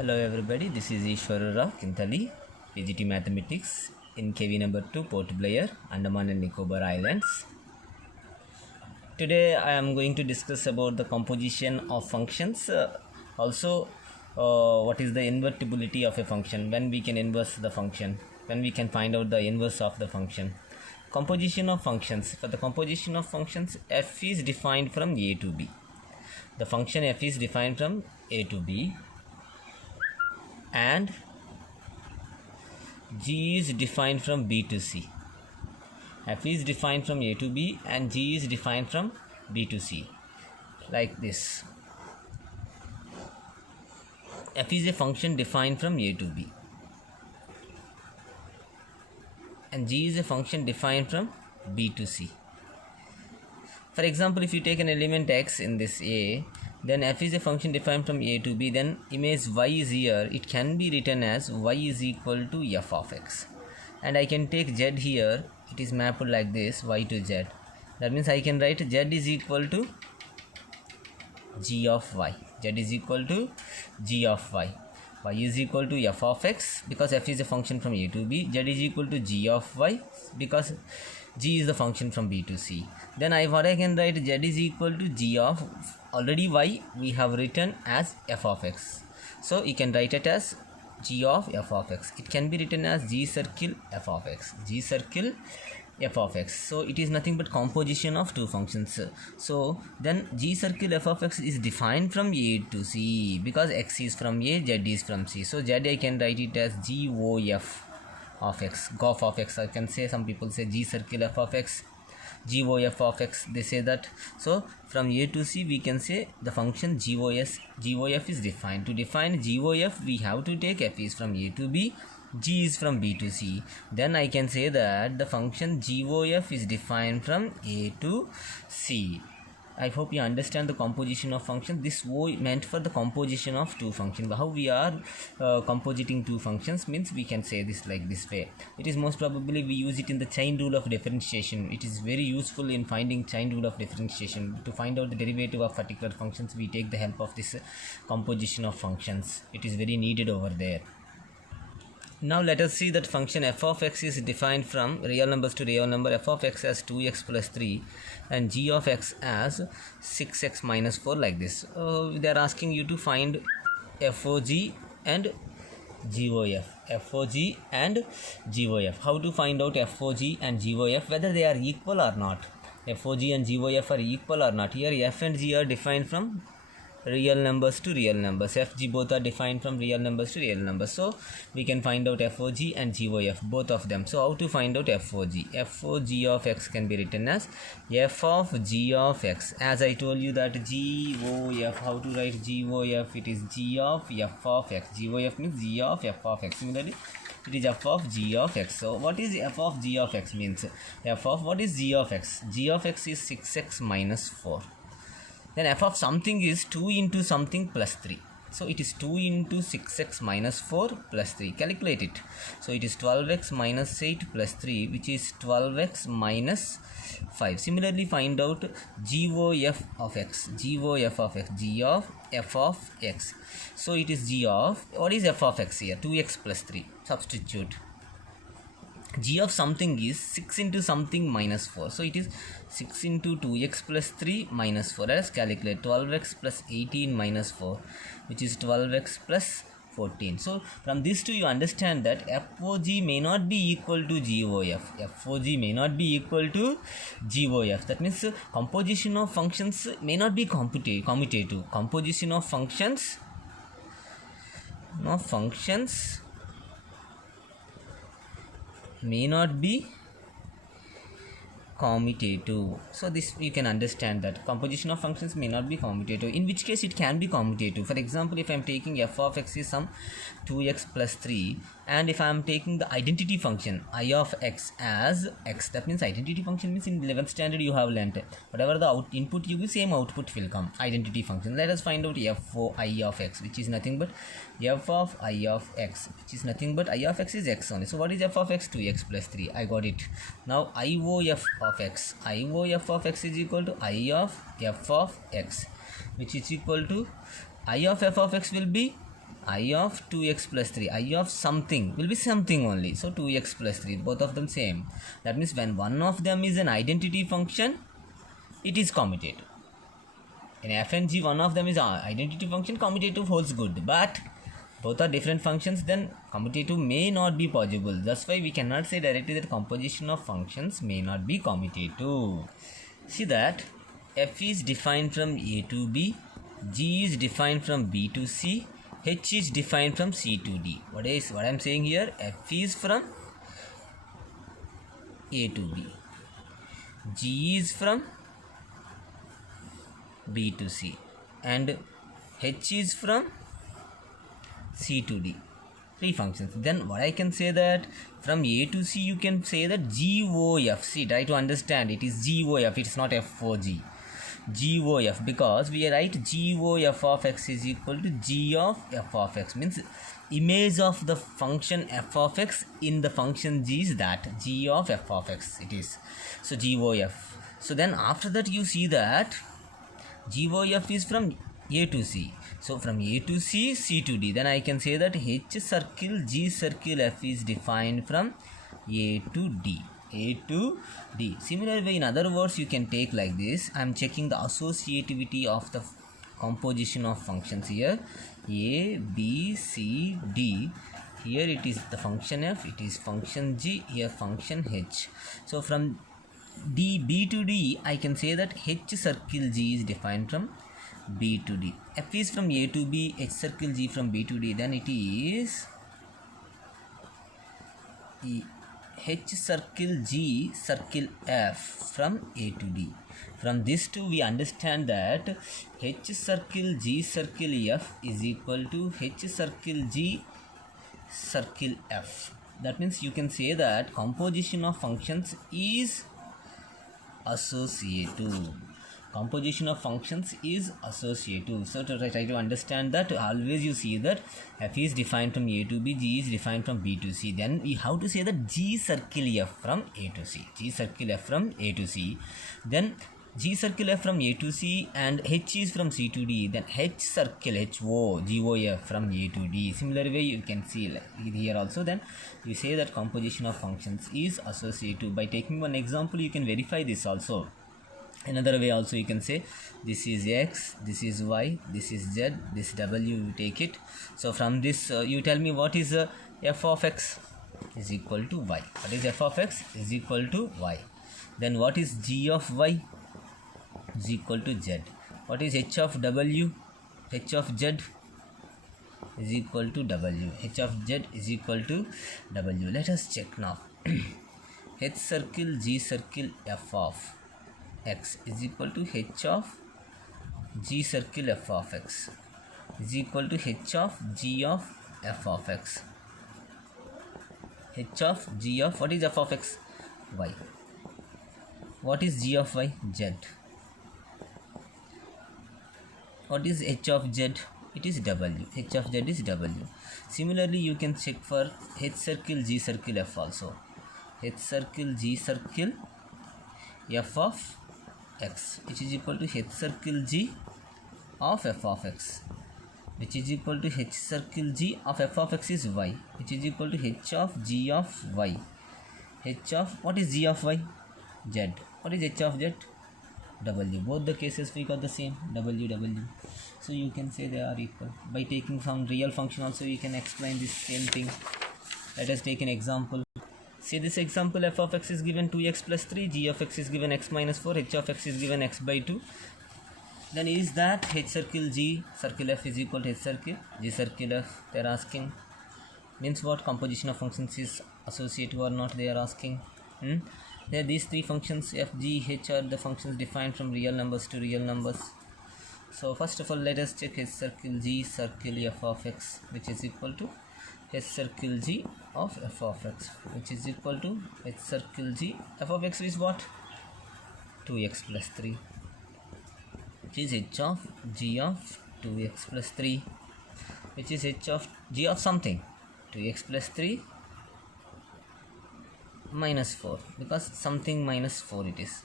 Hello everybody, this is Ishwara Rao Kintali, PGT Mathematics in KV number 2, Port Blair, Andaman and Nicobar Islands. Today I am going to discuss about the composition of functions, also what is the invertibility of a function, when we can inverse the function, when we can find out the inverse of the function. Composition of functions. For the composition of functions, f is defined from a to b. The function f is defined from a to b and g is defined from b to c. F is defined from a to b and g is defined from b to c, like this. F is a function defined from a to b and g is a function defined from b to c. For example, if you take an element x in this a, then f is a function defined from a to b, then image y is here. It can be written as y is equal to f of x, and I can take z here. It is mapped like this, y to z. That means I can write z is equal to g of y. Z is equal to g of y. Y is equal to f of x because f is a function from a to b. Z is equal to g of y because g is the function from b to c. Then what I can write, z is equal to g of, already y we have written as f of x, so you can write it as g of f of x. It can be written as g circle f of x, g circle f of x. So it is nothing but composition of two functions. So then g circle f of x is defined from a to c because x is from a, z is from c. So z I can write it as g o f of x, gof of x. I can say, some people say g circle f of x, g o f of x, they say that. So from a to c we can say the function g o f is defined. To define g o f we have to take f is from a to b, g is from b to c. Then I can say that the function g o f is defined from a to c. I hope you understand the composition of functions. This O meant for the composition of two functions. How we are compositing two functions means we can say this like this way. It is most probably we use it in the chain rule of differentiation. It is very useful in finding chain rule of differentiation. To find out the derivative of particular functions, we take the help of this composition of functions. It is very needed over there. Now let us see that function f of x is defined from real numbers to real number. F of x as 2x plus 3 and g of x as 6x minus 4, like this. They are asking you to find FOG and GOF. FOG and GOF. How to find out FOG and GOF, whether they are equal or not. FOG and GOF are equal or not. Here f and g are defined from real numbers to real numbers. Fg both are defined from real numbers to real numbers. So we can find out FOG and GOF, both of them. So how to find out FOG? FOG of x can be written as f of g of x. As I told you that GOF, how to write GOF? It is g of f of x. GOF means g of f of x. Similarly, it is f of g of x. So what is f of g of x means? F of what is g of x? G of x is 6x minus 4. Then f of something is 2 into something plus 3. So it is 2 into 6x minus 4 plus 3. Calculate it. So it is 12x minus 8 plus 3, which is 12x minus 5. Similarly, find out GOF of x. GOF of x. G of f of x. So it is g of, what is f of x here? 2x plus 3. Substitute. G of something is 6 into something minus 4. So it is 6 into 2x plus 3 minus 4. Let us calculate 12x plus 18 minus 4, which is 12x plus 14. So from this two you understand that FOG may not be equal to GOF. FOG may not be equal to GOF. That means composition of functions may not be commutative. Composition of functions may not be commutative. So this you can understand that composition of functions may not be commutative, in which case it can be commutative. For example, if I am taking f of x is some 2x plus 3, and if I am taking the identity function I of x as x, that means identity function means in 11th standard you have learnt whatever the input you give, same output will come. Identity function. Let us find out f of I of x, which is nothing but f of I of x, which is nothing but I of x is x only. So what is f of x? 2x plus 3. I got it. Now IOF of x. IOF of x is equal to I of f of x, which is equal to I of f of x will be I of 2x plus 3, I of something will be something only. So 2x plus 3, both of them same. That means when one of them is an identity function, it is commutative. In f and g, one of them is an identity function, commutative holds good. But both are different functions, then commutative may not be possible. That's why we cannot say directly that composition of functions may not be commutative. See that f is defined from a to b, g is defined from b to c, h is defined from c to d. What I'm saying here? F is from a to b, g is from b to c, and h is from c to d. Three functions. Then what I can say that from a to c you can say that GOF. See, try to understand, it is GOF, it is not F4G. GOF, because we write GOF of x is equal to G of f of x, means image of the function f of x in the function g is that G of f of x it is. So GOF. So then after that you see that GOF is from a to c. So from a to c, c to d, then I can say that h circle g circle f is defined from a to d. A to D. Similar way, in other words, you can take like this. I am checking the associativity of the composition of functions here. A, B, C, D. Here it is the function f, it is function g, here function h. So from B to D, I can say that h circle g is defined from B to D. F is from A to B, h circle g from B to D. Then it is h circle g circle f from A to D. From this two we understand that h circle g circle f is equal to h circle g circle f. That means you can say that composition of functions is associative. Composition of functions is associative. So to try to understand that, always you see that f is defined from a to b, g is defined from b to c. Then we have to say that g circle f from a to c. G circle f from a to c. Then g circle f from a to c and h is from c to d. Then h circle ho GOF from a to d. Similar way you can see like here also. Then you say that composition of functions is associative. By taking one example you can verify this also. Another way also you can say this is x, this is y, this is z, this w, you take it. So from this you tell me what is f of x is equal to y. What is f of x is equal to y. Then what is g of y is equal to z. What is h of w? H of z is equal to w. H of z is equal to w. Let us check now. H circle g circle f of x is equal to h of g circle f of x is equal to h of g of f of x. H of g of, what is f of x? Y. What is g of y? Z. What is h of z? It is w. H of z is w. Similarly you can check for h circle g circle f also. H circle g circle f of x, which is equal to h circle g of f of x, which is equal to h circle g of f of x is y, which is equal to h of g of y. H of, what is g of y? Z. What is h of z? W. Both the cases we got the same, w. So you can say they are equal. By taking some real function also you can explain this same thing. Let us take an example. See this example, f of x is given 2x plus 3, g of x is given x minus 4, h of x is given x by 2. Then is that h circle g circle f is equal to h circle g circle f, they are asking. Means what? Composition of functions is associative or not, they are asking. There these three functions f, g, h are the functions defined from real numbers to real numbers. So first of all let us check h circle g circle f of x, which is equal to h circle g of f of x, which is equal to h circle g f of x is what? 2x plus 3, which is h of g of 2x plus 3, which is h of g of something, 2x plus 3 minus 4, because something minus 4 it is,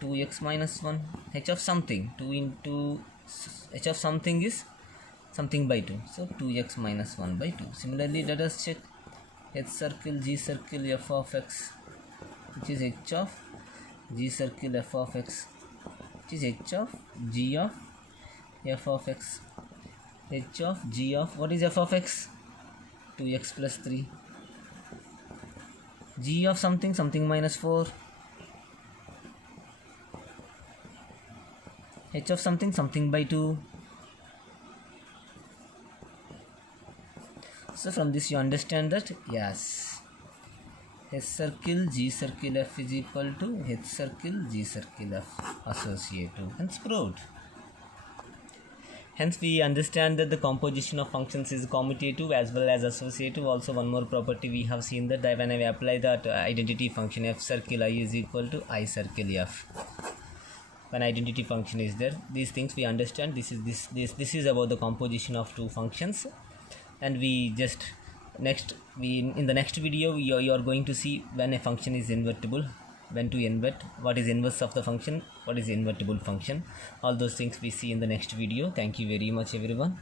2x minus 1, h of something, 2 into h of something is something by 2, so 2x minus 1 by 2. Similarly, let us check H circle, G circle, f of x, which is h of G circle, f of x, which is h of G of f of x, h of G of, what is f of x? 2x plus 3, G of something, something minus 4, h of something, something by 2. So from this you understand that, yes, H circle G circle F is equal to H circle G circle F associative, hence proved. Hence we understand that the composition of functions is commutative as well as associative. Also one more property we have seen that when I apply that identity function F circle I is equal to I circle F, when identity function is there, these things we understand. This is about the composition of two functions. And we just in the next video you are going to see when a function is invertible, when to invert, what is inverse of the function, what is invertible function, all those things we see in the next video. Thank you very much everyone.